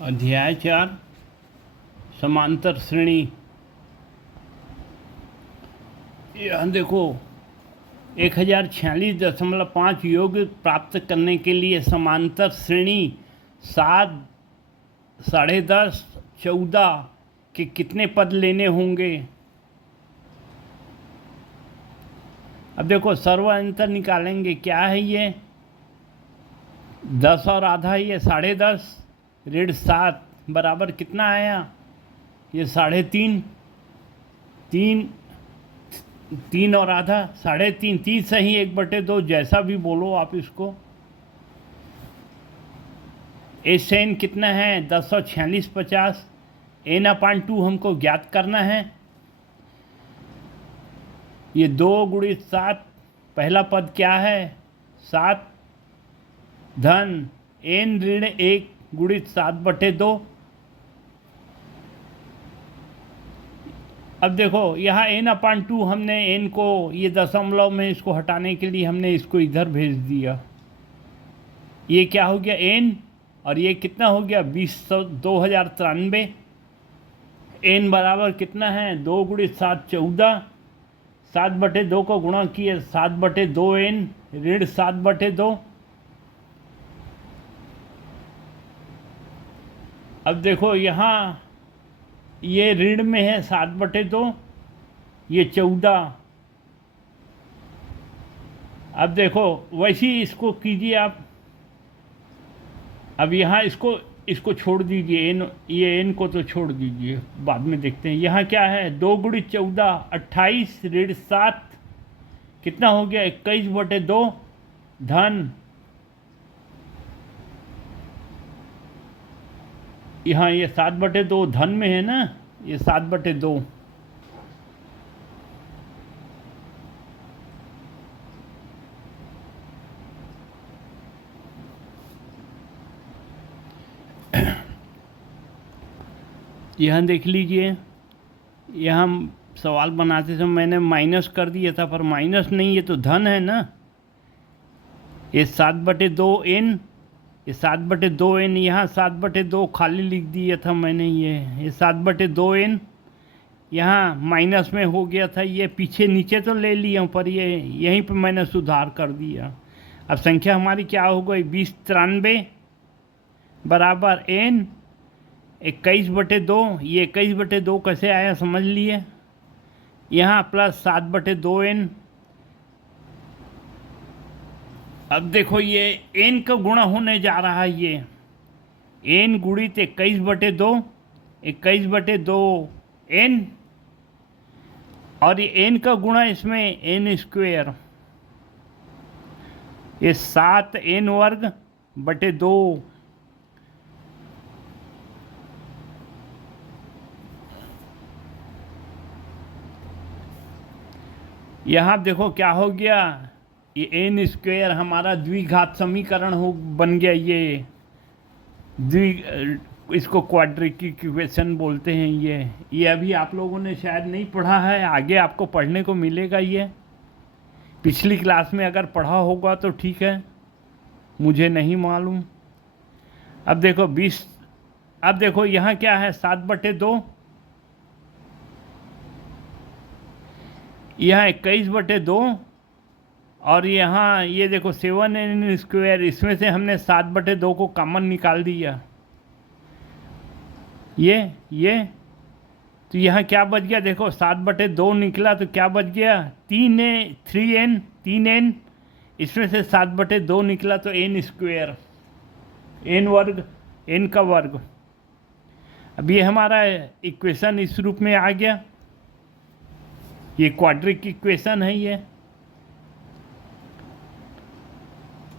अध्याय 4 समांतर श्रेणी। यहाँ देखो 1046.5 योग प्राप्त करने के लिए समांतर श्रेणी 7, 10.5, 14 के कितने पद लेने होंगे। अब देखो सर्व अंतर निकालेंगे। क्या है ये 10 और आधा, ये 10.5 ऋण 7 बराबर कितना आया, ये 3.5, 3 और आधा 3.5, 3 सही 1/2 जैसा भी बोलो आप इसको। एन कितना है 10 और 46 50, n/2 हमको ज्ञात करना है। ये 2 × 7, पहला पद क्या है 7 धन n ऋण 1 × 7/2। अब देखो यहाँ n/2 हमने n को ये दशमलव में इसको हटाने के लिए हमने इसको इधर भेज दिया। ये क्या हो गया n, और ये कितना हो गया 2093। n बराबर कितना है 2 × 7 14, 7/2 को गुणा किए 7/2 n ऋण 7/2। अब देखो यहाँ ये ऋण में है 7/2, ये 14। अब देखो वैसे ही इसको कीजिए आप। अब यहाँ इसको छोड़ दीजिए, n ये n को तो छोड़ दीजिए, बाद में देखते हैं। यहाँ क्या है 2 × 14 28 ऋण 7 कितना हो गया 21/2 धन, यहाँ ये 7/2 धन में है ना, ये 7/2। यहाँ देख लीजिए, यहाँ सवाल बनाते समय मैंने माइनस कर दिया था, पर माइनस नहीं, ये तो धन है ना। ये 7/2 n, ये 7/2 n, यहाँ 7/2 खाली लिख दिया था मैंने। ये 7/2 n यहाँ माइनस में हो गया था, ये पीछे नीचे तो ले लिया, पर ये यहीं पे मैंने सुधार कर दिया। अब संख्या हमारी क्या हो गई 2093 बराबर n 21/2। ये 21/2 कैसे आया समझ लिए। यहाँ प्लस 7/2 n। अब देखो ये n का गुणा होने जा रहा है, ये n गुणित 21/2, 21/2 n, और ये n का गुणा इसमें n², ये 7n² 2। यहाँ देखो क्या हो गया, ये n² हमारा द्विघात समीकरण बन गया। ये इसको क्वाड्रेटिक इक्वेशन बोलते हैं। ये अभी आप लोगों ने शायद नहीं पढ़ा है, आगे आपको पढ़ने को मिलेगा। ये पिछली क्लास में अगर पढ़ा होगा तो ठीक है, मुझे नहीं मालूम। अब देखो 20, अब देखो यहाँ क्या है 7/2, यहाँ 21/2, और यहाँ ये देखो 7n², इसमें से हमने 7/2 को कॉमन निकाल दिया। ये तो यहाँ क्या बच गया देखो 7/2 निकला, तो क्या बच गया 3n, इसमें से 7/2 निकला तो n², n का वर्ग। अब ये हमारा इक्वेशन इस रूप में आ गया। ये क्वाड्रिक इक्वेशन है। ये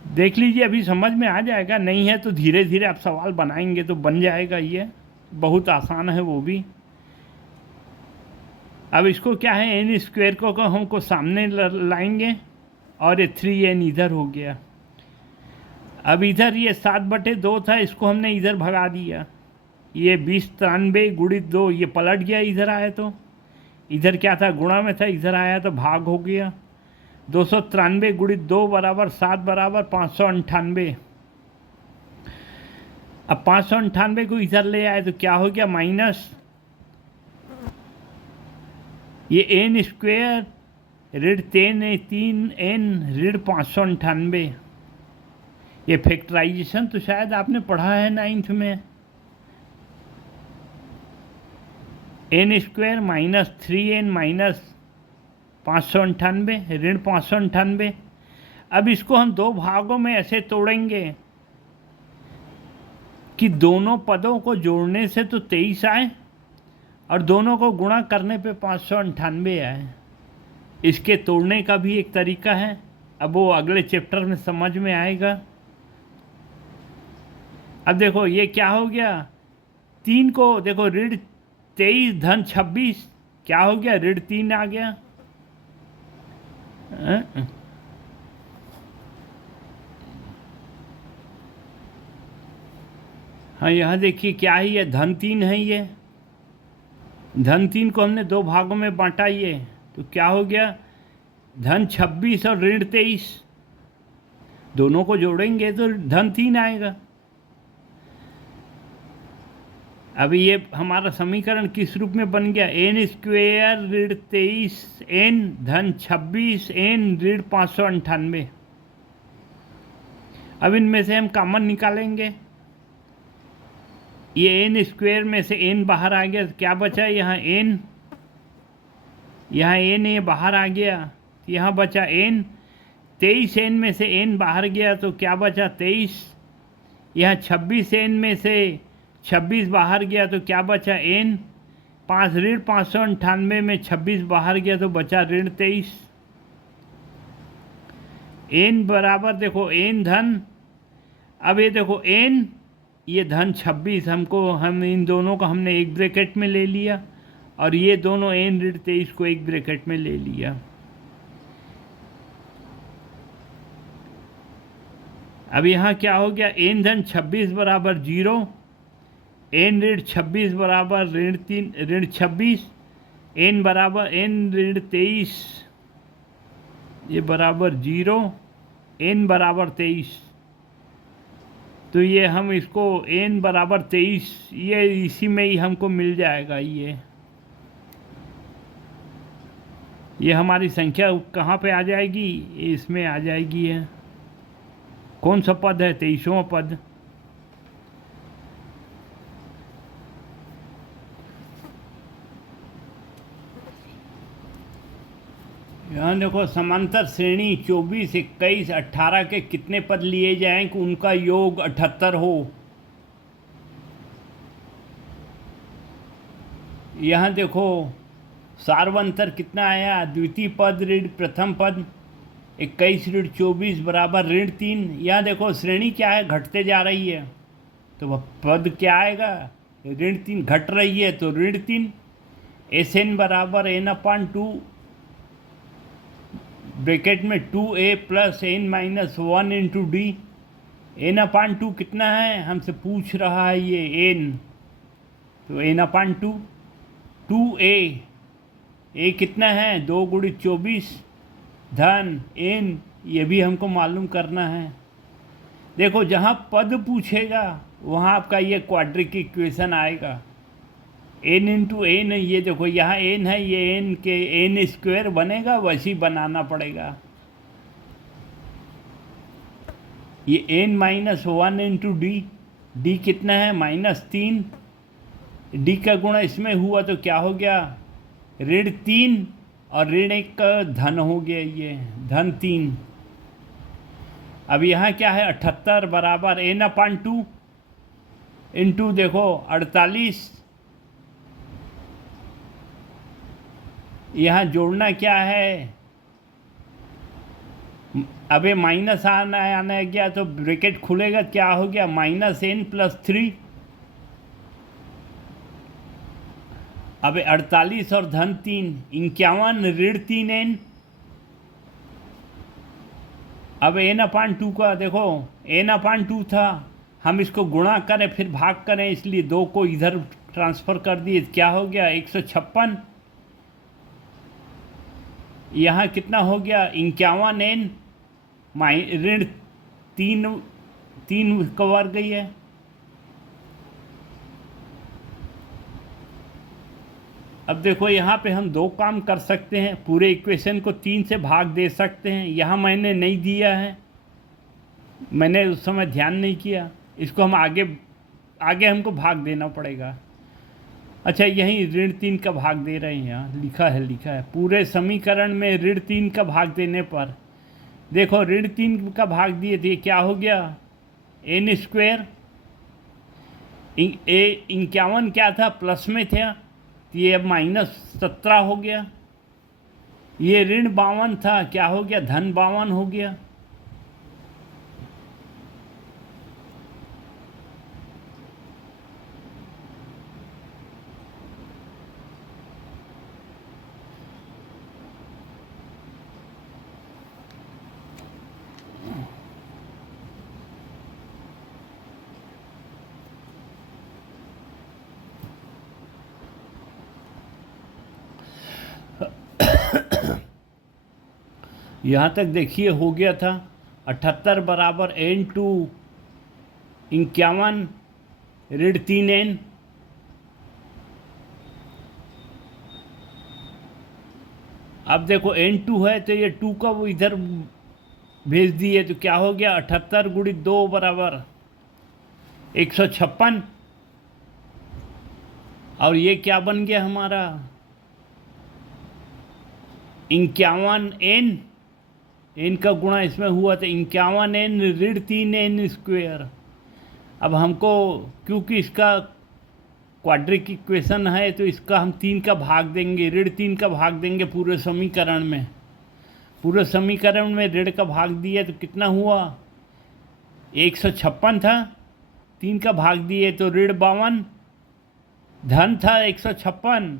देख लीजिए, अभी समझ में आ जाएगा, नहीं है तो धीरे धीरे आप सवाल बनाएंगे तो बन जाएगा। ये बहुत आसान है वो भी। अब इसको क्या है n² को हमको सामने लाएंगे, और ये 3n इधर हो गया। अब इधर ये 7/2 था, इसको हमने इधर भगा दिया। ये 2093 × 2, ये पलट गया, इधर आया तो इधर क्या था गुणा में था, इधर आया तो भाग हो गया। 293 × 2 बराबर 7 बराबर 598। अब 598 को इधर ले आए तो क्या हो गया, माइनस ये एन स्क्वेयर ऋण 3n ऋण 598। ये फैक्टराइजेशन तो शायद आपने पढ़ा है 9th में। N square minus 3n minus 598 ऋण 598। अब इसको हम दो भागों में ऐसे तोड़ेंगे कि दोनों पदों को जोड़ने से तो 23 आए और दोनों को गुणा करने पे 598 आए। इसके तोड़ने का भी एक तरीका है, अब वो अगले चैप्टर में समझ में आएगा। अब देखो ये क्या हो गया, 3 को देखो ऋण 23 धन 26 क्या हो गया, ऋण 3 आ गया। हाँ यहाँ देखिए क्या है, ये धन 3 है। ये धन 3 को हमने दो भागों में बांटा, ये तो क्या हो गया, धन 26 और ऋण 23 दोनों को जोड़ेंगे तो धन 3 आएगा। अभी ये हमारा समीकरण किस रूप में बन गया, एन स्क्वेयर ऋण 23 एन धन 26 एन ऋण 598। अब इनमें से हम कॉमन निकालेंगे, ये एन स्क्वेयर में से एन बाहर आ गया तो क्या बचा, यहाँ एन, यहाँ एन ये बाहर आ गया तो यहाँ बचा एन। 23 एन में से एन बाहर गया तो क्या बचा 23। यहाँ 26 एन में से 26 बाहर गया तो क्या बचा एन। 5 ऋण 598 में 26 बाहर गया तो बचा ऋण 23। एन बराबर देखो एन धन, अब ये देखो एन ये धन 26 हम इन दोनों को हमने एक ब्रैकेट में ले लिया और ये दोनों एन ऋण 23 को एक ब्रैकेट में ले लिया। अब यहाँ क्या हो गया, एन धन 26 बराबर 0, एन ऋण 26 बराबर ऋण 26, एन बराबर एन ऋण 23 ये बराबर 0, एन बराबर 23। तो ये हम इसको एन बराबर 23 ये इसी में ही हमको मिल जाएगा। ये हमारी संख्या कहाँ पे आ जाएगी, इसमें आ जाएगी। है कौन सा पद है, 23वां पद। यहाँ देखो समांतर श्रेणी 24, 21, 18 के कितने पद लिए जाएं कि उनका योग 78 हो। यहाँ देखो सार्वंतर कितना आया, द्वितीय पद ऋण प्रथम पद 21 ऋण 24 बराबर ऋण 3। यहाँ देखो श्रेणी क्या है, घटते जा रही है तो वह पद क्या आएगा, ऋण 3 घट रही है तो ऋण 3। एस एन बराबर एन अपान 2 ब्रैकेट में 2a plus N minus 1 into D. N upon 2 कितना है हमसे पूछ रहा है ये एन, तो एन अपान 2 2a, ए कितना है 2 गुणित 24 धन एन, ये भी हमको मालूम करना है। देखो जहाँ पद पूछेगा वहाँ आपका ये क्वाड्रिक इक्वेशन आएगा, एन इंटू एन। ये देखो यहाँ एन है, ये एन के एन स्क्वायर बनेगा, वैसी बनाना पड़ेगा। ये n minus 1 into d, d कितना है -3, डी का गुणा इसमें हुआ तो क्या हो गया ऋण 3 और ऋण 1 का धन हो गया, ये धन 3। अब यहाँ क्या है 78 बराबर एन अपान 2 इंटू देखो 48। यहाँ जोड़ना क्या है, अबे माइनस आना गया तो ब्रैकेट खुलेगा, क्या हो गया -n + 3। अबे 48 और धन 3 51 ऋण 3n। अब n अपान 2 का देखो n अपान 2 था, हम इसको गुणा करें फिर भाग करें, इसलिए 2 को इधर ट्रांसफ़र कर दिए, क्या हो गया 156। यहाँ कितना हो गया 51n ऋण 3 का वर्ग ही है, अब देखो यहाँ पे हम दो काम कर सकते हैं, पूरे इक्वेशन को 3 से भाग दे सकते हैं। यहाँ मैंने नहीं दिया है, मैंने उस समय ध्यान नहीं किया, इसको हम आगे आगे हमको भाग देना पड़ेगा। अच्छा, यहीं ऋण 3 का भाग दे रहे हैं, यहाँ लिखा है पूरे समीकरण में ऋण 3 का भाग देने पर। देखो ऋण 3 का भाग दिए थे, क्या हो गया, एन स्क्वेयर। 51 क्या था, प्लस में था, तो ये अब -17 हो गया। ये ऋण 52 था, क्या हो गया, धन 52 हो गया। यहाँ तक देखिए हो गया था 78 बराबर n2 51 ऋण 3n। अब देखो n2 है तो ये 2 का वो इधर भेज दिए, तो क्या हो गया, 78 गुणित 2 बराबर 156। और ये क्या बन गया हमारा, 51n, n का गुणा इसमें हुआ तो 51n ऋण 3n स्क्वेयर। अब हमको, क्योंकि इसका क्वाड्रिक इक्वेशन है, तो इसका हम 3 का भाग देंगे, ऋण 3 का भाग देंगे पूरे समीकरण में। पूरे समीकरण में ऋण का भाग दिया तो कितना हुआ, 156 था, 3 का भाग दिए तो ऋण 52, धन था 156,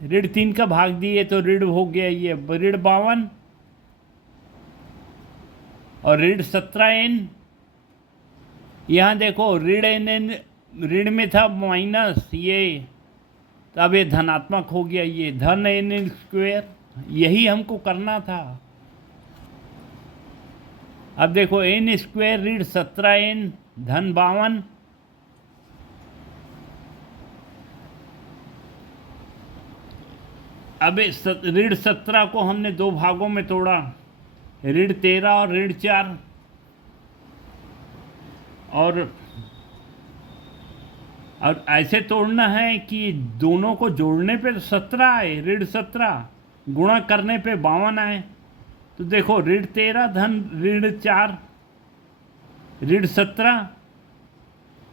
ऋण 3 का भाग दिए तो ऋण हो गया ये ऋण 52, और ऋण 17n। यहाँ देखो ऋण ऋण में था माइनस ये, तो अब ये धनात्मक हो गया, ये धन n स्क्वेयर। यही हमको करना था। अब देखो n स्क्वेयर ऋण 17n धन 52, अब ऋण 17 को हमने दो भागों में तोड़ा, ऋण 13 और ऋण 4। और ऐसे तोड़ना है कि दोनों को जोड़ने पे तो 17 आए, ऋण 17 गुणा करने पे 52 आए। तो देखो ऋण 13 धन ऋण 4 ऋण 17,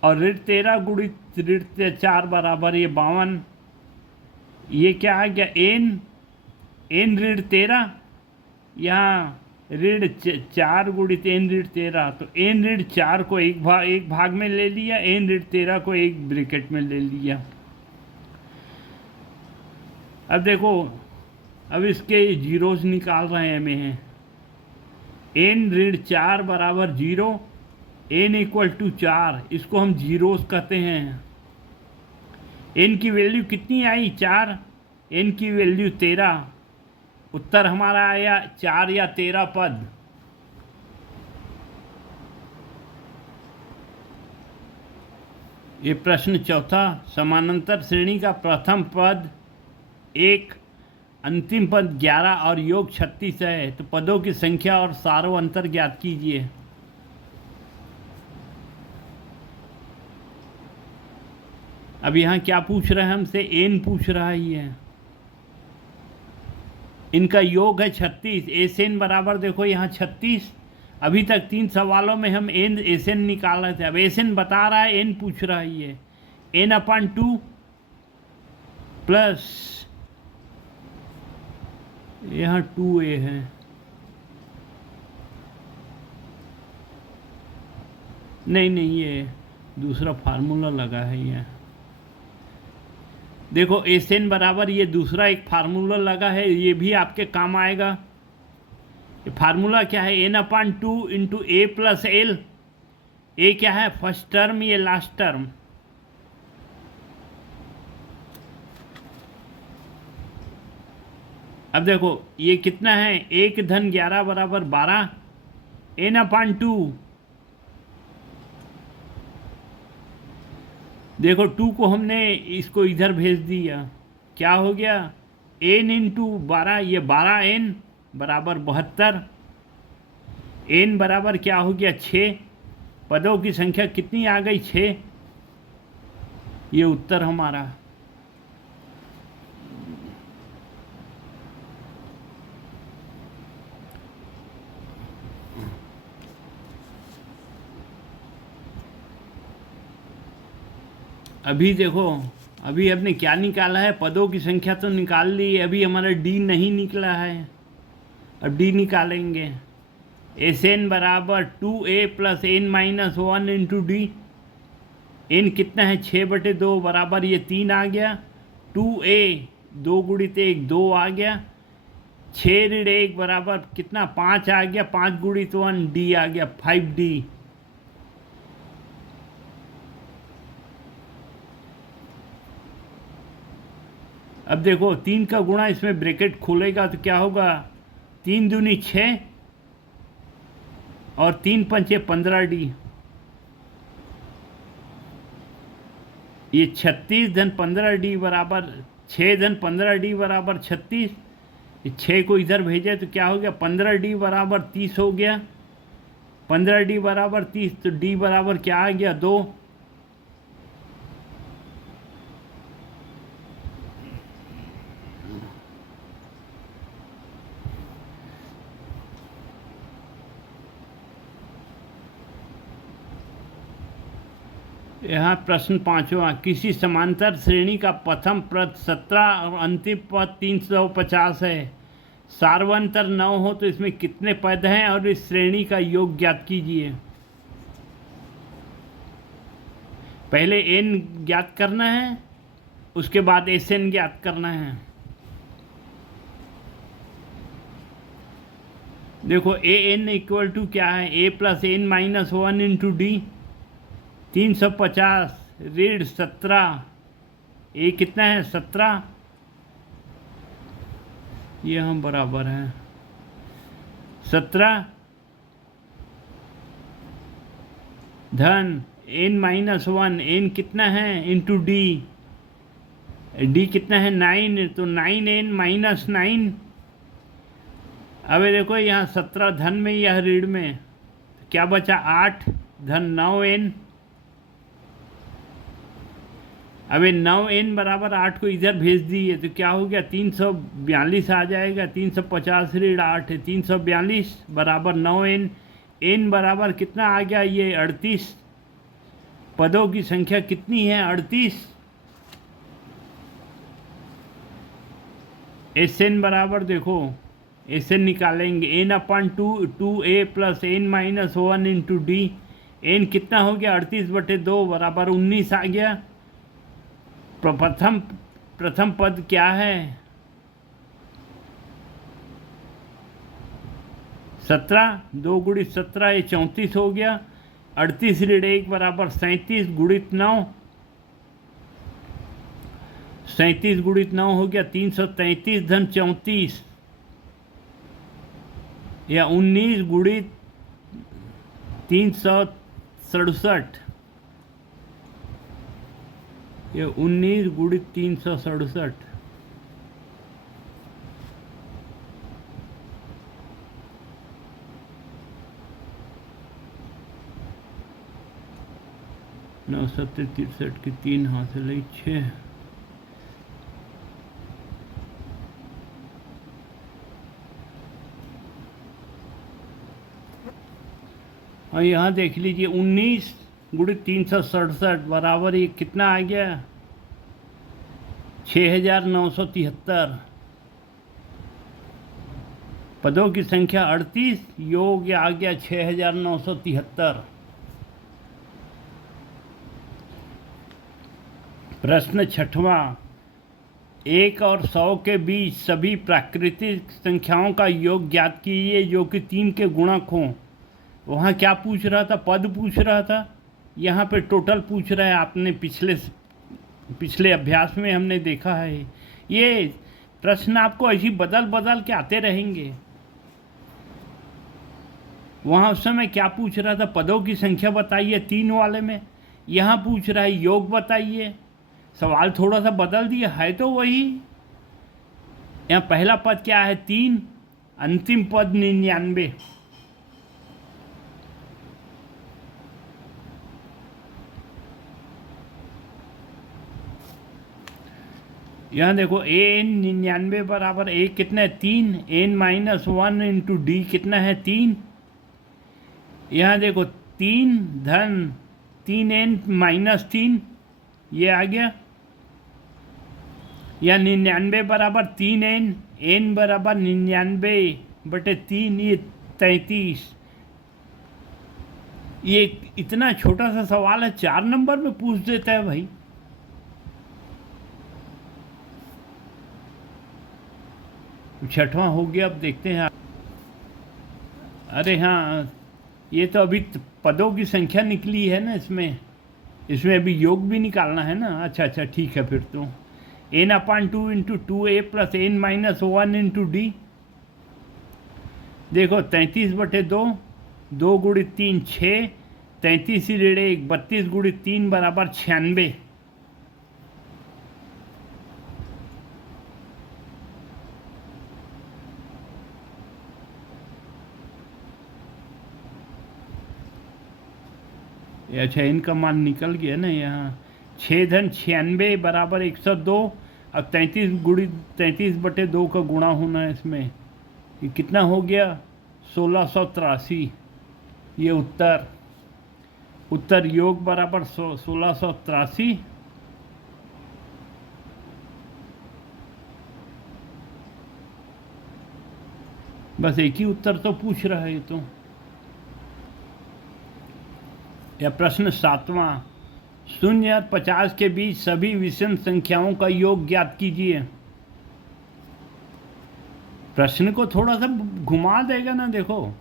और ऋण 13 गुणित ऋण 4 बराबर ये 52। ये क्या आ गया, n ऋण 13, यहाँ ऋण 4 गुणित n ऋण 13, तो n ऋण 4 को एक भाग में ले लिया, n ऋण 13 को एक ब्रैकेट में ले लिया। अब देखो, अब इसके जीरोस निकाल रहे हैं हमें, n ऋण 4 बराबर 0, n इक्वल टू 4, इसको हम जीरोस कहते हैं। n की वैल्यू कितनी आई, 4, n की वैल्यू 13, उत्तर हमारा आया 4 या 13 पद। ये प्रश्न चौथा, समानांतर श्रेणी का प्रथम पद 1, अंतिम पद 11 और योग 36 है, तो पदों की संख्या और सारों अंतर ज्ञात कीजिए। अब यहाँ क्या पूछ रहा है हमसे, n पूछ रहा है ये, इनका योग है 36, एस एन बराबर देखो यहाँ 36। अभी तक 3 सवालों में हम एन एस एन निकाल रहे थे, अब एस एन बता रहा है, एन पूछ रहा है ये, n/2 प्लस यहाँ 2a है, नहीं ये दूसरा फार्मूला लगा है ये। देखो एस एन बराबर ये दूसरा एक फार्मूला लगा है, ये भी आपके काम आएगा। ये फार्मूला क्या है, n/2 इंटू ए प्लस एल। ए क्या है, फर्स्ट टर्म, ये लास्ट टर्म। अब देखो ये कितना है, 1 धन 11 बराबर 12, n/2। देखो 2 को हमने इसको इधर भेज दिया, क्या हो गया, n इंटू 12, ये 12n बराबर 72, n बराबर क्या हो गया 6, पदों की संख्या कितनी आ गई 6, ये उत्तर हमारा। अभी देखो, अभी हमने क्या निकाला है, पदों की संख्या तो निकाल ली, अभी हमारा डी नहीं निकला है, अब डी निकालेंगे। एस एन बराबर 2a plus N minus 1 into D, n कितना है 6/2 बराबर ये 3 आ गया, 2a 2 गुणित 1 2 आ गया, 6 ऋण 1 बराबर कितना 5 आ गया, 5 गुणित 1 डी आ गया 5d। अब देखो 3 का गुणा, इसमें ब्रैकेट खुलेगा तो क्या होगा, 3 दूनी 6 और 3 पंचे 15d, ये 36 धन 15d बराबर 6 धन 15d बराबर 36, 6 को इधर भेजे तो क्या हो गया, 15d बराबर 30 हो गया, 15d बराबर 30, तो d बराबर क्या आ गया 2। यहाँ प्रश्न 5वां, किसी समांतर श्रेणी का प्रथम पद 17 और अंतिम पद 350 है, सार्वंतर 9 हो तो इसमें कितने पद हैं और इस श्रेणी का योग ज्ञात कीजिए। पहले n ज्ञात करना है, उसके बाद Sn ज्ञात करना है। देखो an इक्वल टू क्या है, a plus N minus 1 into d, 350 ऋण 17, ये कितना है 17, ये हम बराबर है 17 धन n माइनस 1, n कितना है इंटू डी, डी कितना है 9, तो 9n माइनस 9। अब देखो यहाँ 17 धन में, यह ऋण में, तो क्या बचा 8 धन 9n। अब 9n बराबर 8 को इधर भेज दिए तो क्या हो गया 342 आ जाएगा, 350 ऋण 8 है 342 बराबर 9n, n बराबर कितना आ गया ये 38, पदों की संख्या कितनी है 38। Sn बराबर देखो, Sn निकालेंगे n/2 2a plus n minus 1 into D, n कितना हो गया 38/2 बराबर 19 आ गया। प्रथम पद क्या है 17, 2 गुणित 17 ये 34 हो गया, 38 ऋण 1 बराबर 37 गुणित 9, 37 गुणित 9 हो गया 333 धन 34, या 19 गुणित 367, ये 19 गुणित 367, नौ 7 63 की 3 हासिल है 6। और यहाँ देख लीजिए 19 गुणित 367 बराबर ये कितना आ गया 6973, पदों की संख्या 38, योग आ गया 6973। प्रश्न 6वां, 1 और 100 के बीच सभी प्राकृतिक संख्याओं का योग ज्ञात कीजिए जो कि 3 के गुणक हों। वहाँ क्या पूछ रहा था, पद पूछ रहा था, यहाँ पे टोटल पूछ रहा है। आपने पिछले अभ्यास में हमने देखा है, ये प्रश्न आपको ऐसी बदल बदल के आते रहेंगे। वहाँ उस समय क्या पूछ रहा था, पदों की संख्या बताइए 3 वाले में, यहाँ पूछ रहा है योग बताइए। सवाल थोड़ा सा बदल दिया है तो वही। यहाँ पहला पद क्या है 3, अंतिम पद 99। यहाँ देखो एन 99 बराबर ए कितना है 3, n-1 इंटू डी कितना है 3। यहाँ देखो 3 धन 3n-3 ये आ गया। या 99 बराबर 3n, n बराबर 99/3 ये 33। ये इतना छोटा सा सवाल है 4 नंबर में पूछ देता है भाई। छठवां हो गया, अब देखते हैं। अरे हाँ, ये तो अभी पदों की संख्या निकली है ना, इसमें अभी योग भी निकालना है ना। अच्छा ठीक है, फिर तो n/2 into 2a plus n-1 into D. देखो 33/2, 2 गुणित 3 6, 33 1 32 गुणित 3 बराबर 96। अच्छा, इनका मान निकल गया ना यहाँ। 6 धन 96 बराबर 102। अब 33 गुणित 33/2 का गुणा होना है इसमें। ये कितना हो गया 1683। ये उत्तर योग बराबर 1683। बस एक ही उत्तर तो पूछ रहा है ये तो। या प्रश्न 7वां, 0 और 50 के बीच सभी विषम संख्याओं का योग ज्ञात कीजिए। प्रश्न को थोड़ा सा घुमा देगा ना। देखो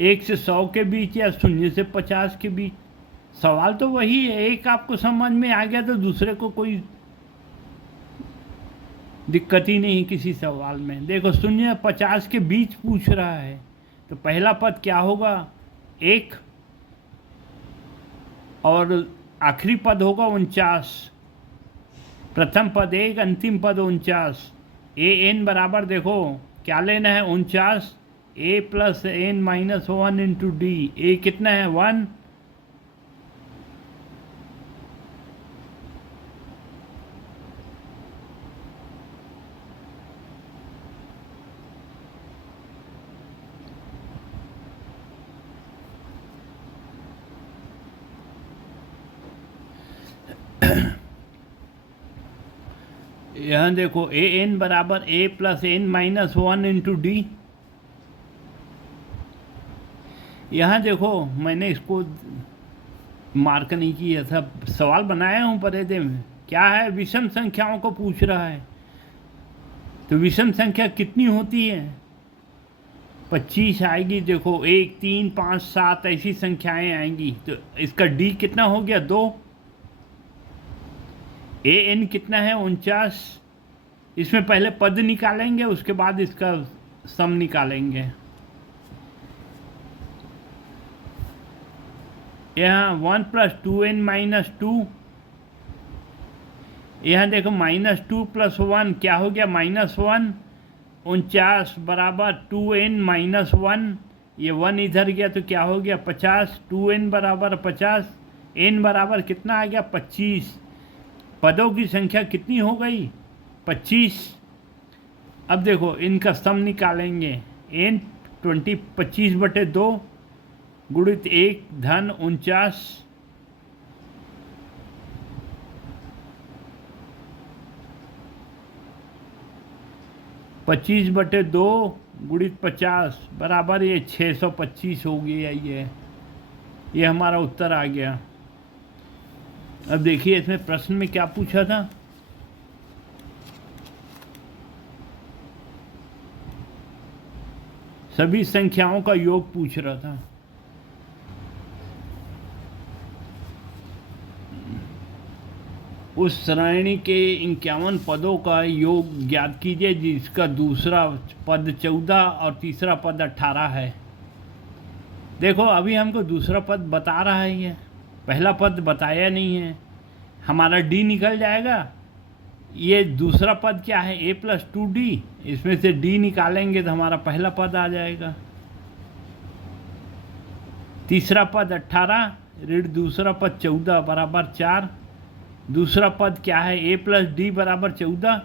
1 से 100 के बीच या 0 से 50 के बीच, सवाल तो वही है। एक आपको समझ में आ गया तो दूसरे को कोई दिक्कत ही नहीं किसी सवाल में। देखो 0 और 50 के बीच पूछ रहा है, तो पहला पद क्या होगा 1, और आखिरी पद होगा 49। प्रथम पद 1, अंतिम पद 49। an बराबर देखो क्या लेना है 49, a plus n-1 into D. a कितना है 1, यहाँ देखो an बराबर a plus n-1 into d. यहाँ देखो मैंने इसको मार्क नहीं किया था, सवाल बनाया हूँ पर्दे में। क्या है, विषम संख्याओं को पूछ रहा है। तो विषम संख्या कितनी होती है 25 आएगी। देखो 1 3 5 7 ऐसी संख्याएं आएंगी। तो इसका डी कितना हो गया 2। an कितना है 49। इसमें पहले पद निकालेंगे, उसके बाद इसका सम निकालेंगे। यहाँ 1 + 2n-2। यहाँ देखो -2 + 1 क्या हो गया -1। 49 बराबर 2n-1। ये 1 इधर गया तो क्या हो गया 50। 2n बराबर 50। n बराबर कितना आ गया 25। पदों की संख्या कितनी हो गई 25। अब देखो इनका सम निकालेंगे। n 25/2 गुणित 1 धन 49। पच्चीस बटे 2 गुणित 50 बराबर ये 625 हो गया। ये हमारा उत्तर आ गया। अब देखिए इसमें प्रश्न में क्या पूछा था। सभी संख्याओं का योग पूछ रहा था। उस श्रेणी के 51 पदों का योग ज्ञात कीजिए जिसका दूसरा पद 14 और तीसरा पद 18 है। देखो अभी हमको दूसरा पद बता रहा है, ये पहला पद बताया नहीं है। हमारा डी निकल जाएगा। ये दूसरा पद क्या है, a प्लस 2d, इसमें से d निकालेंगे तो हमारा पहला पद आ जाएगा। तीसरा पद 18 ऋण दूसरा पद 14 बराबर 4। दूसरा पद क्या है, a प्लस डी बराबर 14,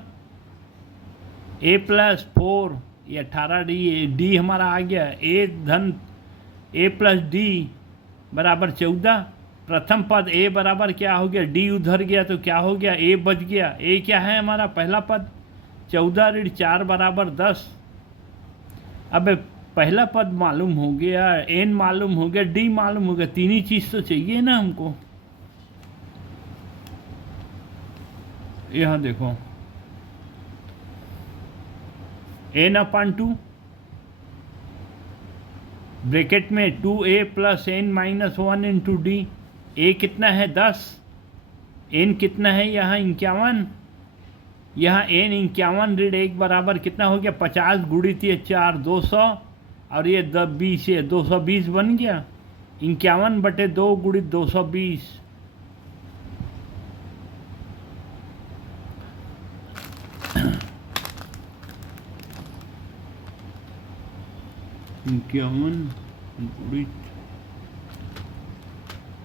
a प्लस 4 ये 18d, d हमारा आ गया, a धन a प्लस डी बराबर 14। प्रथम पद a बराबर क्या हो गया, d उधर गया तो क्या हो गया, a बच गया। a क्या है हमारा पहला पद, 14 ऋण 4 बराबर 10। अब पहला पद मालूम हो गया, n मालूम हो गया, d मालूम हो गया, तीन ही चीज़ तो चाहिए ना हमको। यहाँ देखो n/2 ब्रैकेट में 2a plus n minus 1 into D. a कितना है 10, n कितना है यहाँ 51, यहाँ n 51 ऋण 1 बराबर कितना हो गया 50 गुणित ये 4 200 और ये 20 है 220 बन गया। 51/2 गुणित 220, इक्यावन गुणित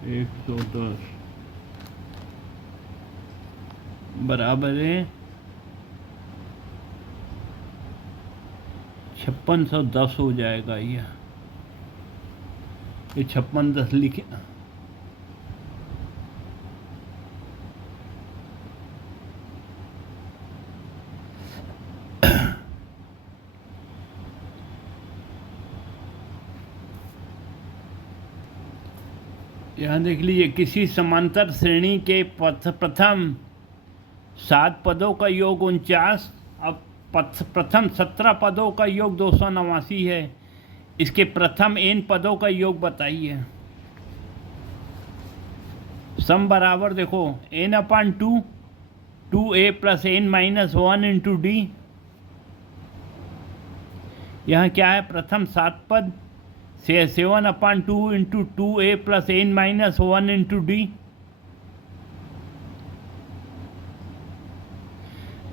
110 बराबर है 5610 हो जाएगा। ये 5610 लिखे। यहाँ देख लीजिए, किसी समांतर श्रेणी के प्रथम 7 पदों का योग 49, अब प्रथम 17 पदों का योग 289 है। इसके प्रथम n पदों का योग बताइए। सम बराबर देखो n/2 2a plus n minus 1 into d. यहाँ क्या है, प्रथम 7 पद 7/2 into 2a plus n minus 1 into D.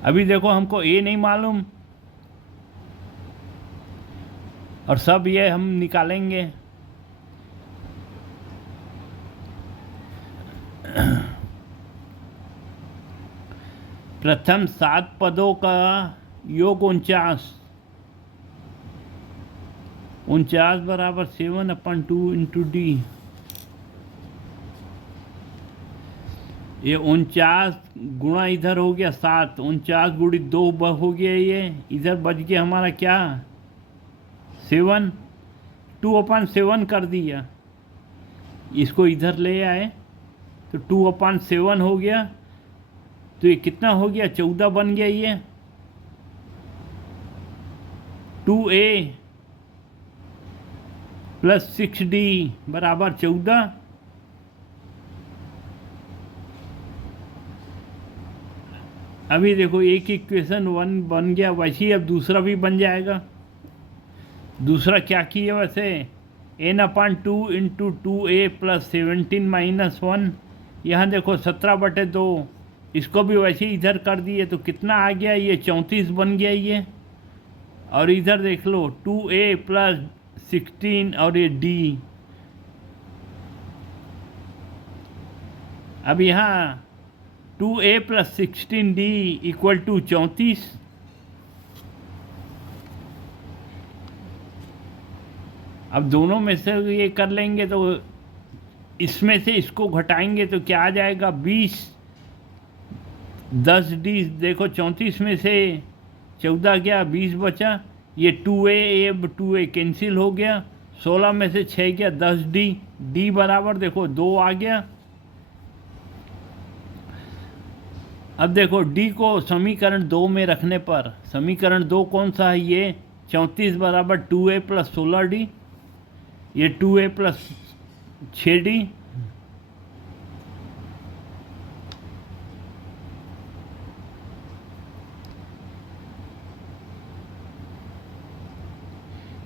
अभी देखो हमको a नहीं मालूम और सब ये हम निकालेंगे। प्रथम 7 पदों का योग 49 बराबर 7/2 इंटू डी। ये 49 गुणा इधर हो गया 7, 49 गुणित 2 हो गया, ये इधर बच गया हमारा क्या 7, 2/7 कर दिया। इसको इधर ले आए तो 2/7 हो गया, तो ये कितना हो गया 14 बन गया। ये 2a प्लस 6d बराबर 14। अभी देखो एक इक्वेशन 1 बन गया, वैसे ही अब दूसरा भी बन जाएगा। दूसरा क्या किया वैसे, n/2 into 2a plus 17 minus 1। यहाँ देखो 17/2, इसको भी वैसे ही इधर कर दिए तो कितना आ गया, ये 34 बन गया ये। और इधर देख लो 2a प्लस 16 और ये d। अब यहाँ 2a plus 16d equal to 34। अब दोनों में से ये कर लेंगे तो इसमें से इसको घटाएंगे तो क्या आ जाएगा 20। 10d देखो 34 में से 14 गया, 20 बचा। ये 2a कैंसिल हो गया, 16 में से 6 गया, 10d। d बराबर देखो 2 आ गया। अब देखो d को समीकरण 2 में रखने पर, समीकरण 2 कौन सा है, ये 34 बराबर 2a प्लस 16d, ये 2a प्लस 6d।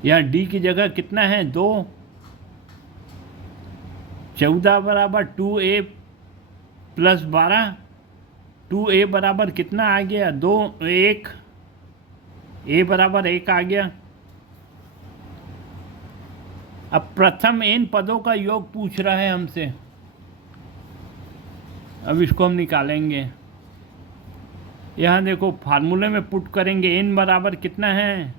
यहाँ d की जगह कितना है 2। 14 बराबर 2a प्लस 12, 2a बराबर कितना आ गया, 2 1, a बराबर 1 आ गया। अब प्रथम n पदों का योग पूछ रहा है हमसे, अब इसको हम निकालेंगे। यहाँ देखो फार्मूले में पुट करेंगे, n बराबर कितना है,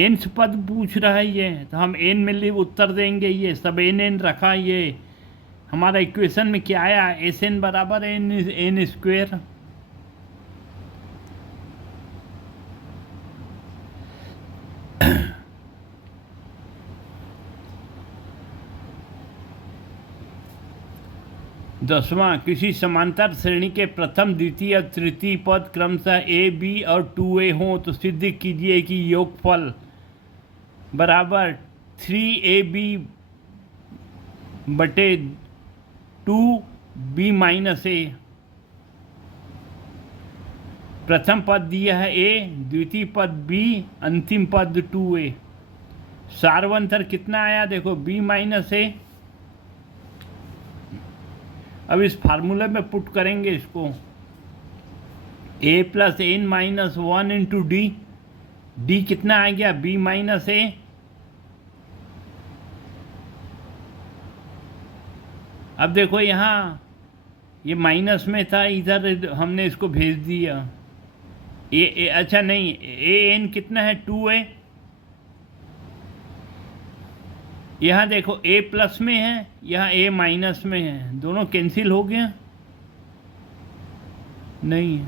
nth पद पूछ रहा है ये, तो हम n में उत्तर देंगे। ये सब n रखा, ये हमारा इक्वेशन में क्या आया, Sn बराबर n स्क्वेयर। दसवां, किसी समांतर श्रेणी के प्रथम द्वितीय और तृतीय पद क्रमशः a b और 2a हों तो सिद्ध कीजिए कि योगफल बराबर 3ab बटे 2b माइनस a। प्रथम पद दिया है a, द्वितीय पद b, अंतिम पद 2a। सारवंतर कितना आया देखो, b माइनस a। अब इस फार्मूले में पुट करेंगे इसको, a plus n minus 1 into d, d कितना आ गया, b माइनस a। अब देखो यहाँ ये माइनस में था, इधर हमने इसको भेज दिया। अच्छा नहीं, a n कितना है, 2a। यहाँ देखो a प्लस में है, यहाँ a माइनस में है, दोनों कैंसिल हो गया, नहीं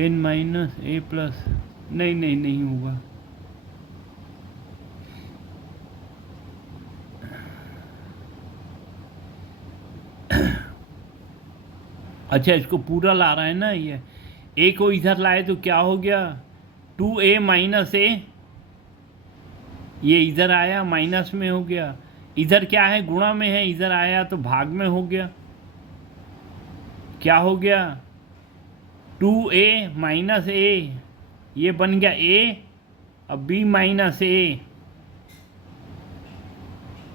n माइनस a प्लस, नहीं नहीं नहीं होगा। अच्छा इसको पूरा ला रहा है ना, ये a को इधर लाए तो क्या हो गया, 2a माइनस a, ये इधर आया माइनस में हो गया, इधर क्या है गुणा में है, इधर आया तो भाग में हो गया। क्या हो गया, 2a माइनस a, ये बन गया a, अब b minus a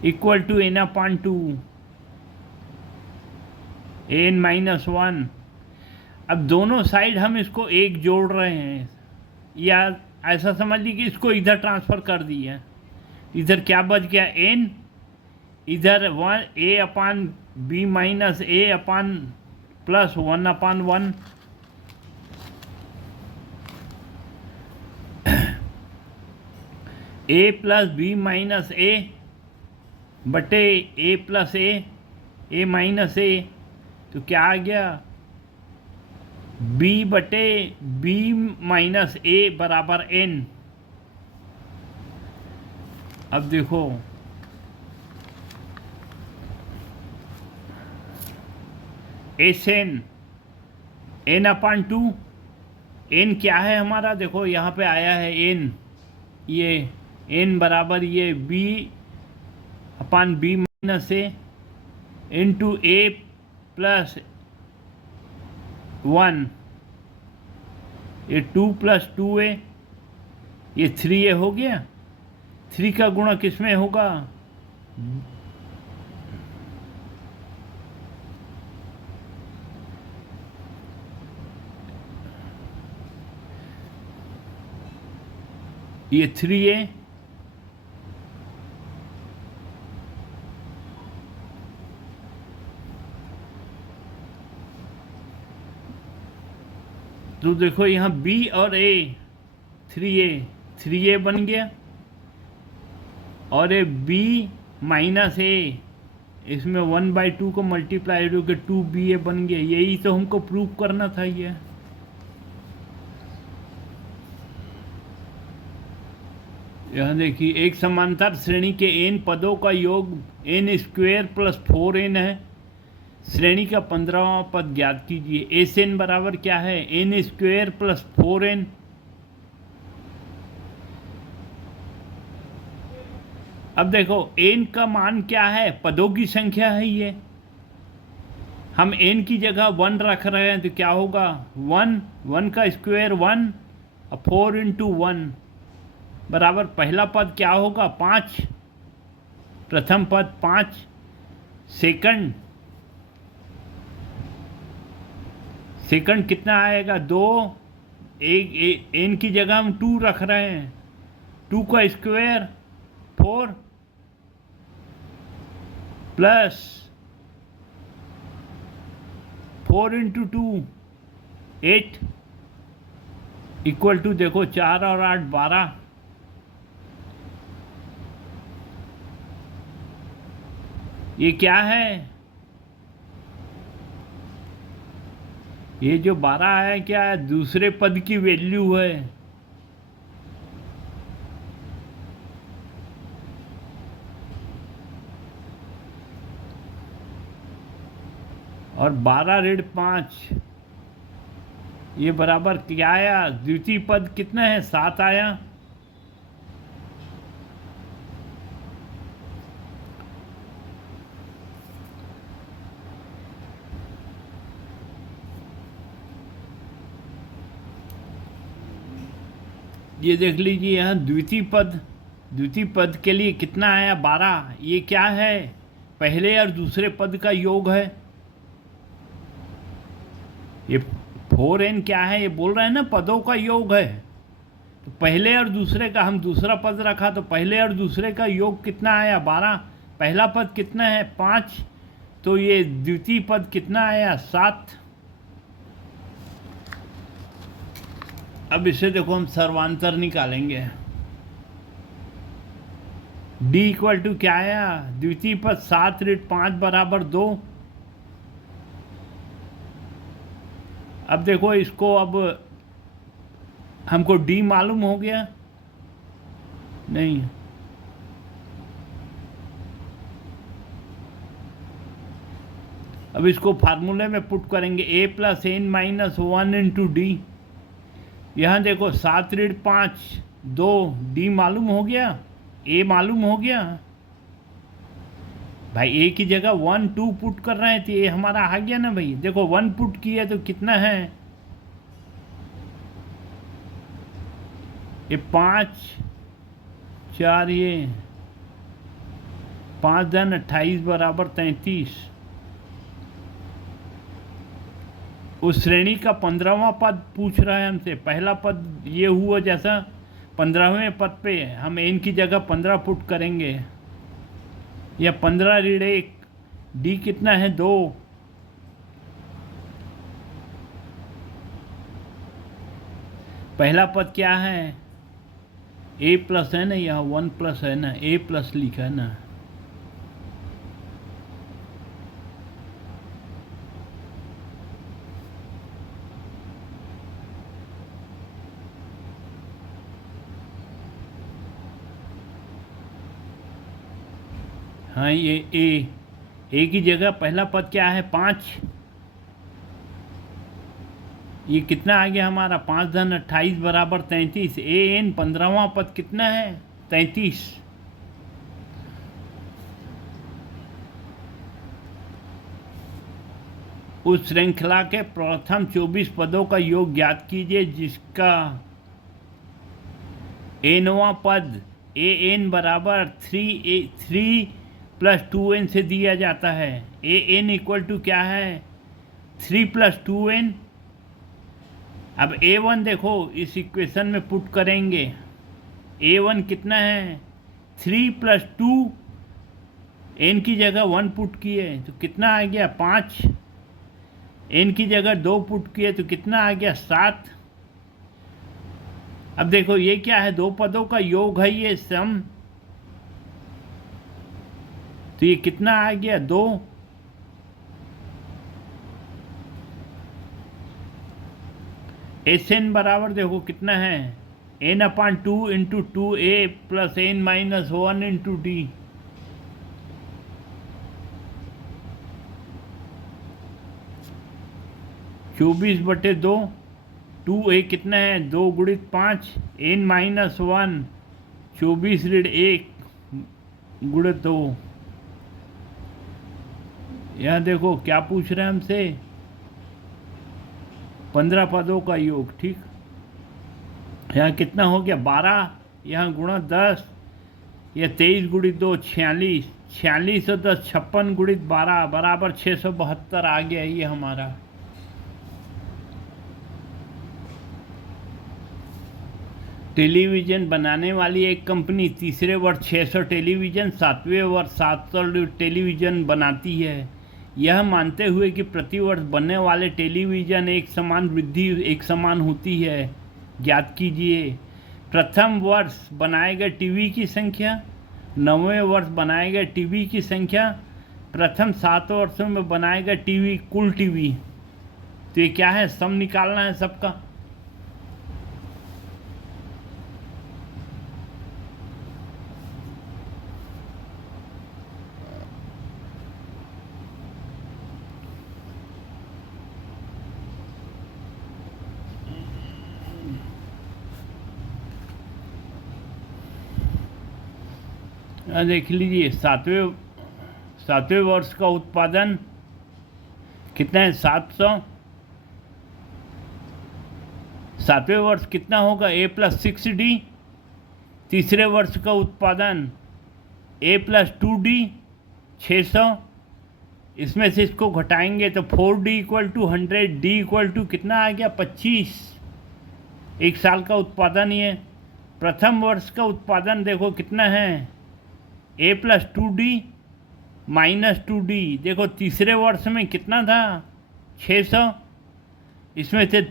equal to n/2, n minus 1। अब दोनों साइड हम इसको एक जोड़ रहे हैं, या ऐसा समझ लीजिए कि इसको इधर ट्रांसफ़र कर दिया। इधर क्या बच गया, n, इधर 1 a upon b minus a upon plus 1/1। a plus b minus a बटे a plus a minus a, तो क्या आ गया, b बटे b माइनस a बराबर n। अब देखो Sn n/2, n क्या है हमारा, देखो यहाँ पे आया है n, ये n बराबर ये b upon b minus a into a plus 1, ये 2 प्लस 2a, ये 3a हो गया। 3 का गुणा किस में होगा, ये 3a, तो देखो यहाँ b और a, 3a बन गया, और ये b माइनस a, इसमें 1/2 को मल्टीप्लाई करके 2ba बन गया। यही तो हमको प्रूव करना था। ये यहाँ देखिए, एक समांतर श्रेणी के n पदों का योग n स्क्वेयर प्लस 4n है। श्रेणी का 15वां पद ज्ञात कीजिए। Sn बराबर क्या है, n स्क्वेयर प्लस 4n। अब देखो n का मान क्या है, पदों की संख्या है ये, हम n की जगह 1 रख रहे हैं तो क्या होगा, 1 का स्क्वायर 1 और 4 इंटू 1 बराबर पहला पद क्या होगा, 5, प्रथम पद 5, सेकंड सेकंड कितना आएगा? 2, एक एन की जगह हम 2 रख रहे हैं, 2 का square 4 plus 4 into 2 8 equal to, देखो 4 और 8 12। ये क्या है? ये जो 12 है क्या है? दूसरे पद की वैल्यू है। और 12 ऋण 5 ये बराबर क्या आया? द्वितीय पद कितना है? 7 आया। ये देख लीजिए यहाँ द्वितीय पद के लिए कितना आया? 12। ये क्या है? पहले और दूसरे पद का योग है। ये 4n क्या है? ये बोल रहे हैं ना पदों का योग है। तो पहले और दूसरे का, हम दूसरा पद रखा तो पहले और दूसरे का योग कितना आया? 12। पहला पद कितना है? 5। तो ये द्वितीय पद कितना आया? 7। अब इसे देखो हम सर्वांतर निकालेंगे। d इक्वल टू क्या आया? द्वितीय पद 7 ऋण 5 बराबर 2। अब देखो इसको, अब हमको d मालूम हो गया नहीं? अब इसको फार्मूले में पुट करेंगे, a plus N minus 1 into d. यहाँ देखो 7 ऋण 5 2, d मालूम हो गया, a मालूम हो गया। भाई a की जगह 1 2 पुट कर रहे हैं तो ये हमारा आ गया ना भाई। देखो 1 पुट किया तो कितना है? ये 5 4, ये 5 धन 28 बराबर 33। उस श्रेणी का 15वां पद पूछ रहा है हमसे। पहला पद ये हुआ, जैसा 15वें पद पे हम n की जगह 15 पुट करेंगे, या 15 ऋण 1, d कितना है? 2। पहला पद क्या है? a प्लस है ना, यहाँ 1 प्लस है ना, a प्लस लिखा है ना। हाँ, ये ए की जगह पहला पद क्या है? 5। ये कितना आ गया हमारा? 5 धन 28 बराबर 33। ए एन 15वां पद कितना है? 33। उस श्रृंखला के प्रथम 24 पदों का योग ज्ञात कीजिए जिसका एनवां पद ए एन बराबर 3 प्लस 2n से दिया जाता है। ए एन इक्वल टू क्या है? 3 प्लस 2n। अब a1 देखो इस इक्वेशन में पुट करेंगे। a1 कितना है? 3 प्लस 2, n की जगह 1 पुट किए तो कितना आ गया? 5। n की जगह 2 पुट किए तो कितना आ गया? 7। अब देखो ये क्या है? 2 पदों का योग है ये सम, तो ये कितना आ गया? 2। एस एन बराबर देखो कितना है? n/2 into 2a plus n minus 1 into D. चौबीस बटे 2, 2a कितना है? 2 गुणित 5, n माइनस 1, 24 ऋण 1 गुणित 2। यहाँ देखो क्या पूछ रहे हैं हमसे? 15 पदों का योग। ठीक, यहाँ कितना हो गया? 12। यहाँ गुणा 10, यह 23 गुणित 2 46, 46 और 10 56 गुणित 12 बराबर 672 आ गया ये हमारा। टेलीविज़न बनाने वाली एक कंपनी तीसरे वर्ष 600 टेलीविज़न, 7वें वर्ष 700 टेलीविज़न बनाती है। यह मानते हुए कि प्रति वर्ष बनने वाले टेलीविज़न एक समान वृद्धि एक समान होती है, ज्ञात कीजिए प्रथम वर्ष बनाए गए टीवी की संख्या, 9वें वर्ष बनाए गए टीवी की संख्या, प्रथम 7 वर्षों में बनाए गए टीवी कुल टीवी। तो ये क्या है, सम निकालना है सबका। देख लीजिए सातवें वर्ष का उत्पादन कितना है, 700। 7वें वर्ष कितना होगा, A+6D। तीसरे वर्ष का उत्पादन A+2D 600। इसमें से इसको घटाएंगे तो 4D = 100, D = कितना आ गया, 25। एक साल का उत्पादन ये। प्रथम वर्ष का उत्पादन देखो कितना है, A+2D -2D। देखो तीसरे वर्ष में कितना था, 600। इसमें से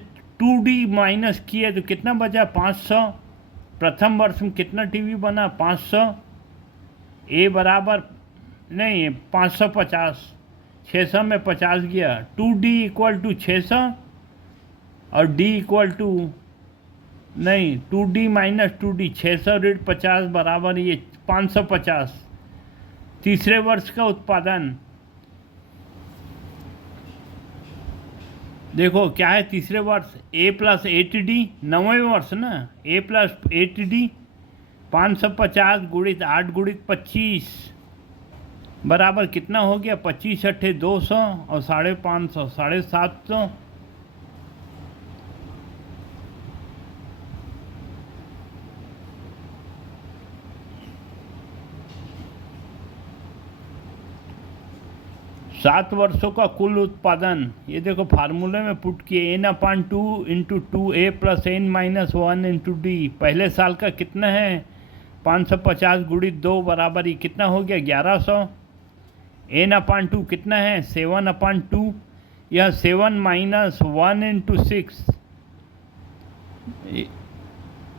2D माइनस किए तो कितना बचा, 500। प्रथम वर्ष में कितना टीवी बना, 500। A बराबर नहीं 550, 600 में 50 गया। 2D = 600 और D = नहीं 2D - 2D 600 - 50 बराबर ये 550। तीसरे वर्ष का उत्पादन देखो क्या है, तीसरे वर्ष A+8D 9वें वर्ष ना, A+8D 550 गुणित 8 गुणित 25 बराबर कितना हो गया, 25 × 8 = 200 और 550 750। सात वर्षों का कुल उत्पादन ये देखो फार्मूले में पुट किए, n/2 × 2A + n - 1 × D। पहले साल का कितना है, 550 गुणित 2 बराबर ये कितना हो गया, 1100। n/2 कितना है, 7/2। यह 7 - 1 × 6।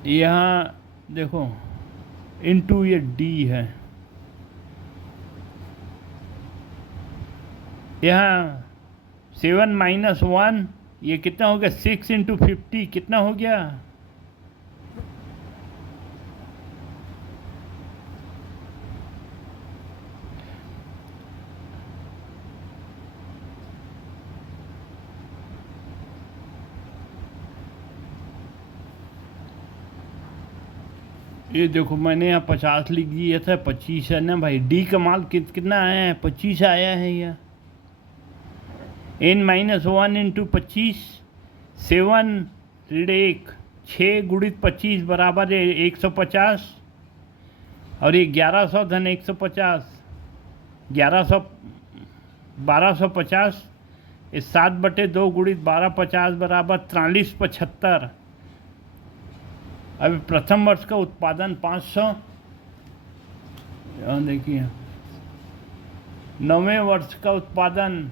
यहाँ देखो इंटू ये D है, यहाँ 7 - 1 ये कितना हो गया, 6 × 50 कितना हो गया, ये देखो मैंने यहाँ 50 लिख दिया था, 25 है ना भाई। D का माल कितना आया है, 25 आया है। यह n - 1 × 25 7 ऋण 1 6 गुणित 25 बराबर 150 और ये 1100 धन 150 1100 1250। ये 7/2 गुणित 1250 बराबर 4375। अभी प्रथम वर्ष का उत्पादन 500। देखिए 9वें वर्ष का उत्पादन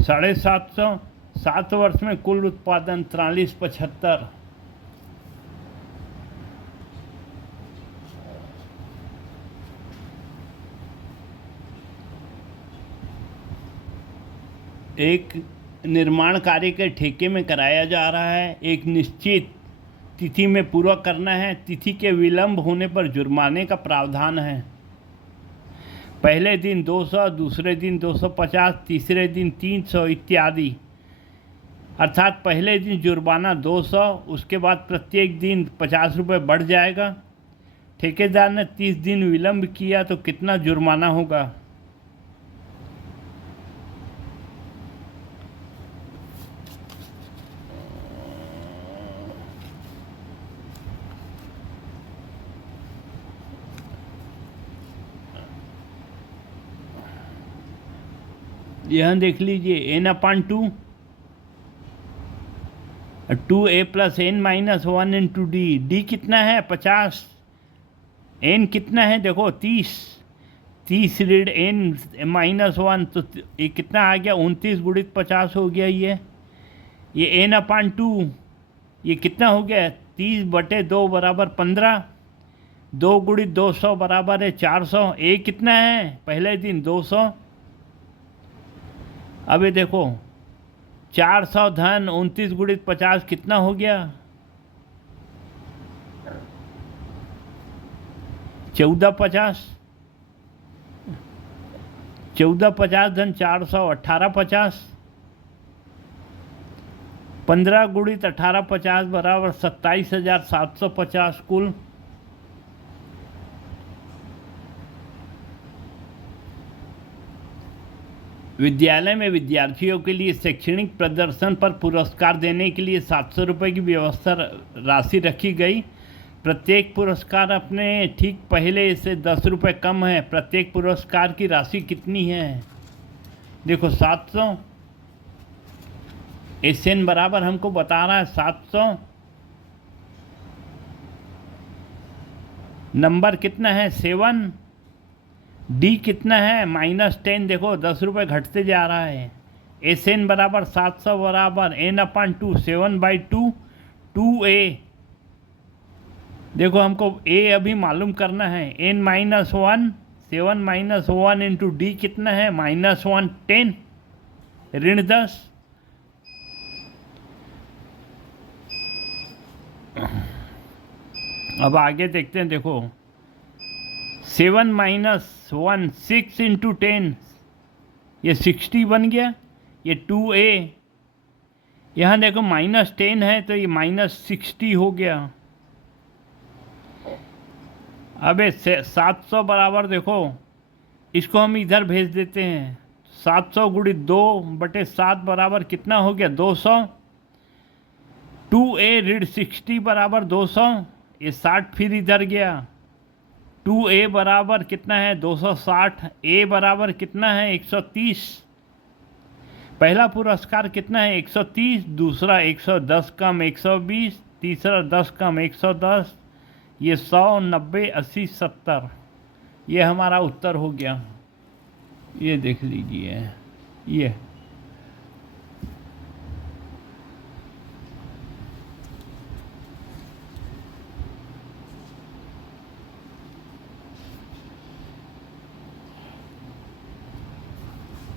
750। 7 वर्ष में कुल उत्पादन 4375। एक निर्माण कार्य के ठेके में कराया जा रहा है, एक निश्चित तिथि में पूरा करना है। तिथि के विलंब होने पर जुर्माने का प्रावधान है। पहले दिन 200, दूसरे दिन 250, तीसरे दिन 300 इत्यादि। अर्थात पहले दिन जुर्माना 200, उसके बाद प्रत्येक दिन 50 रुपये बढ़ जाएगा। ठेकेदार ने 30 दिन विलंब किया तो कितना जुर्माना होगा। यहाँ देख लीजिए n/2 2a + n - 1 into D कितना है 50, n कितना है देखो 30 ऋण n - 1 तो ये कितना आ गया 29 × 50 हो गया ये n/2 ये कितना हो गया 30/2 बराबर 15, 2 × 200 बराबर है 400, ए कितना है पहले दिन 200। अब ये देखो 400 धन 29 × 50 कितना हो गया 1450, 1450 धन 400 1850, 15 × 1850 बराबर 27,750 कुल। विद्यालय में विद्यार्थियों के लिए शैक्षणिक प्रदर्शन पर पुरस्कार देने के लिए 700 रुपये की व्यवस्था राशि रखी गई। प्रत्येक पुरस्कार अपने ठीक पहले से 10 रुपये कम है। प्रत्येक पुरस्कार की राशि कितनी है देखो 700, SN बराबर हमको बता रहा है 700, नंबर कितना है 7, डी कितना है -10, देखो 10 रुपये घटते जा रहा है। SN बराबर 700 बराबर n/2 7/2 2a, देखो हमको a अभी मालूम करना है n - 1 7 - 1 इंटू डी कितना है -1 10 ऋण 10। अब आगे देखते हैं देखो 7 - 1 6 इंटू 10 ये 60 बन गया, ये 2a, यहाँ देखो -10 है तो ये -60 हो गया। अब 700 बराबर देखो इसको हम इधर भेज देते हैं, 700 × 2/7 बराबर कितना हो गया 200, 2a ऋण 60 बराबर 200, ये 60 फिर इधर गया, 2a बराबर कितना है 260, a बराबर कितना है 130। पहला पुरस्कार कितना है 130, दूसरा 110 कम 120, तीसरा 10 कम 110, ये 100 90 80 70, ये हमारा उत्तर हो गया। ये देख लीजिए ये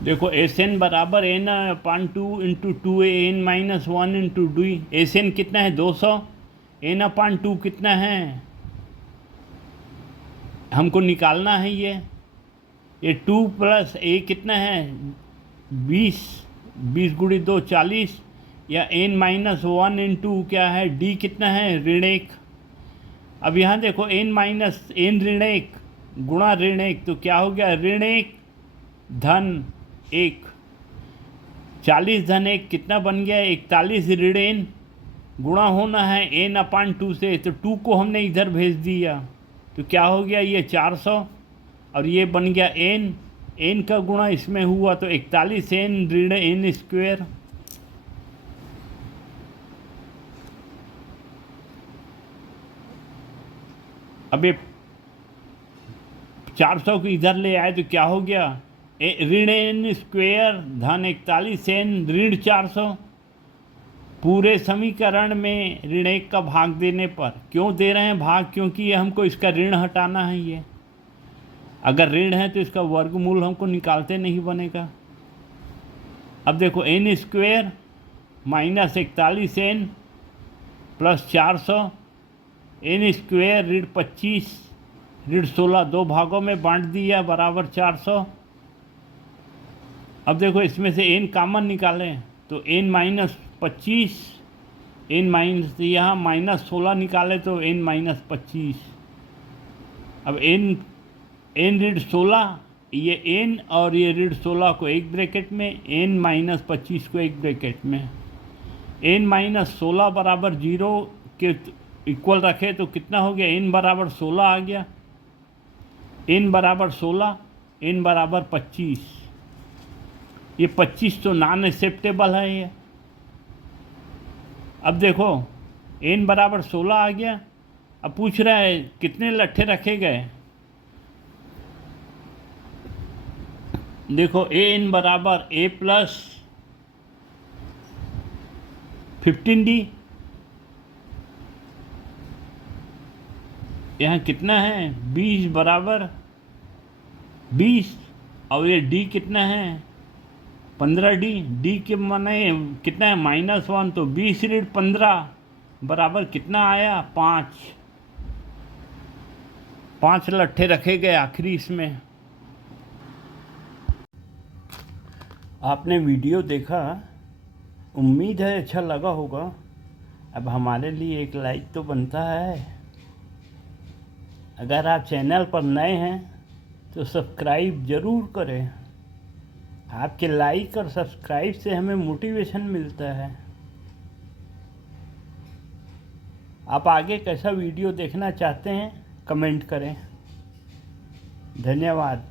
देखो SN बराबर n/2 into 2a n - 1 into D, SN कितना है 200, n/2 कितना है हमको निकालना है ये 2 + a कितना है 20 × 2 40, या n - 1 इंटू क्या है डी कितना है ऋण 1। अब यहाँ देखो n ऋण 1 गुणा ऋण 1 तो क्या हो गया ऋण 1 धन 1, 40 धन 1 कितना बन गया 41 ऋण n, गुणा होना है n/2 से, तो 2 को हमने इधर भेज दिया तो क्या हो गया ये 400, और ये बन गया n का गुणा इसमें हुआ तो 41 n ऋण n²। अब ये 400 को इधर ले आए तो क्या हो गया ऋण n² धन 41 n ऋण 400। पूरे समीकरण में ऋण 1 का भाग देने पर, क्यों दे रहे हैं भाग, क्योंकि ये हमको इसका ऋण हटाना है। ये अगर ऋण है तो इसका वर्गमूल हमको निकालते नहीं बनेगा। अब देखो n² - 41 n प्लस 400, n² ऋण 25 ऋण 16 दो भागों में बांट दिया बराबर 400। अब देखो इसमें से n कॉमन निकालें तो n - 25 यहाँ -16 निकाले तो n - 25। अब n ऋण 16, ये n और ये ऋण 16 को एक ब्रैकेट में, n - 25 को एक ब्रैकेट में, n - 16 बराबर 0 के इक्वल रखे तो कितना हो गया n बराबर 16 आ गया, n बराबर 16 n बराबर 25। ये 25 तो नॉन एक्सेप्टेबल है ये। अब देखो n बराबर 16 आ गया। अब पूछ रहा है कितने लट्ठे रखे गए। देखो an बराबर a प्लस 15d। यहाँ कितना है 20 बराबर 20 और ये d कितना है 15d। d के माने कितना है -1 तो 20 ऋण 15 बराबर कितना आया 5 लट्ठे रखे गए आखिरी इसमें। आपने वीडियो देखा, उम्मीद है अच्छा लगा होगा। अब हमारे लिए एक लाइक तो बनता है। अगर आप चैनल पर नए हैं तो सब्सक्राइब ज़रूर करें। आपके लाइक और सब्सक्राइब से हमें मोटिवेशन मिलता है। आप आगे कैसा वीडियो देखना चाहते हैं कमेंट करें। धन्यवाद।